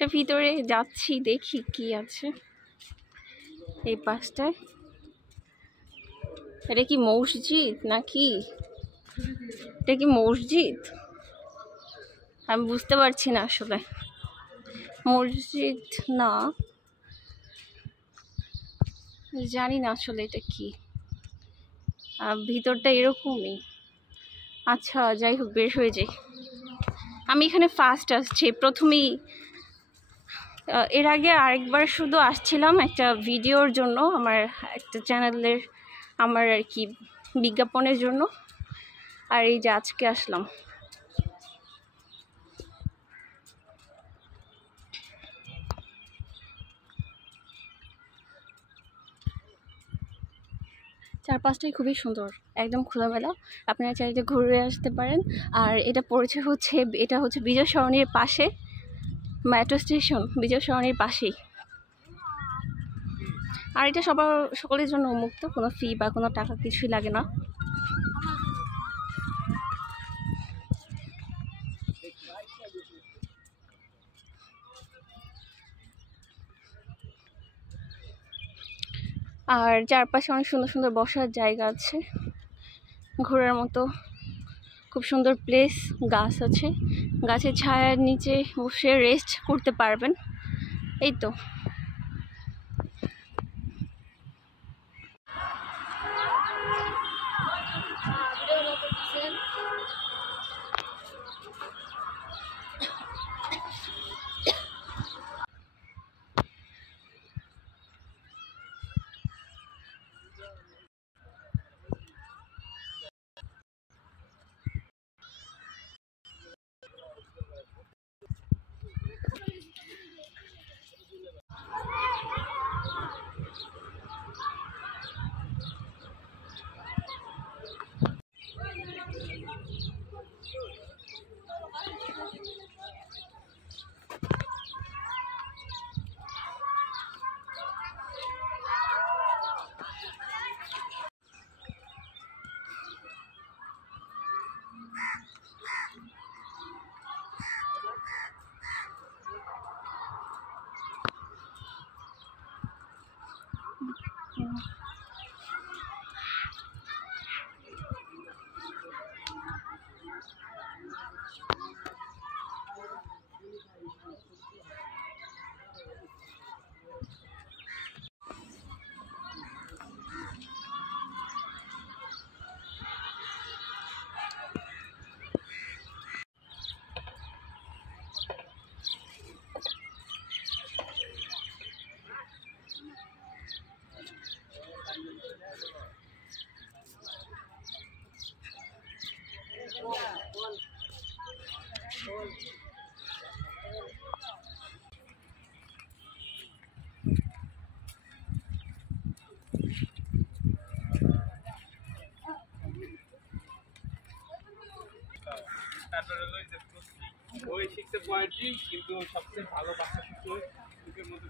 এটা ভিতরে যাচ্ছি, দেখি কি আছে এই পাশটায়। এটা কি মসজিদ নাকি? এটা কি মসজিদ? আমি বুঝতে পারছি না আসলে। মসজিদ না, জানি না আসলে এটা কি। ভিতরটা এরকমই। আচ্ছা যাই হোক, বের হয়ে যাই। আমি এখানে ফার্স্ট আসছি, প্রথমেই। এর আগে আরেকবার শুধু আসছিলাম একটা ভিডিওর জন্য, আমার একটা চ্যানেলের, আমার আর কি বিজ্ঞাপনের জন্য। আর এই যে আজকে আসলাম। চারপাশটাই খুবই সুন্দর, একদম খোলামেলা। আপনারা চাইলে ঘুরে আসতে পারেন। আর এটা পড়েছে হচ্ছে, এটা হচ্ছে বিজয় সরণির পাশে, মেট্রো স্টেশন বিজয় সরণির পাশেই। আর এটা সকলের জন্য উন্মুক্ত, কোনো ফি বা কোনো টাকা কিছুই লাগে না। আর চারপাশে অনেক সুন্দর সুন্দর বসার জায়গা আছে, ঘোরার মতো খুব সুন্দর প্লেস। গাছ আছে, গাছের ছায়ার নিচে বসে রেস্ট করতে পারবেন। এই তো। ওই শিখতে পয়েন্ট্রি, কিন্তু সবচেয়ে ভালো বাসা শিখতে ওই মধ্যে